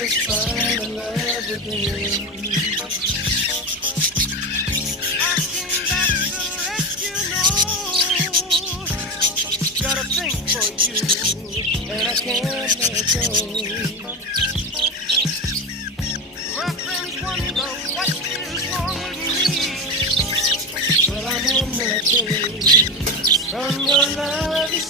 just fall in love again. I came back to let you know, got a thing for you, and I can't let go. My friends wonder what is wrong with me. Well, I'm in the daze from your love.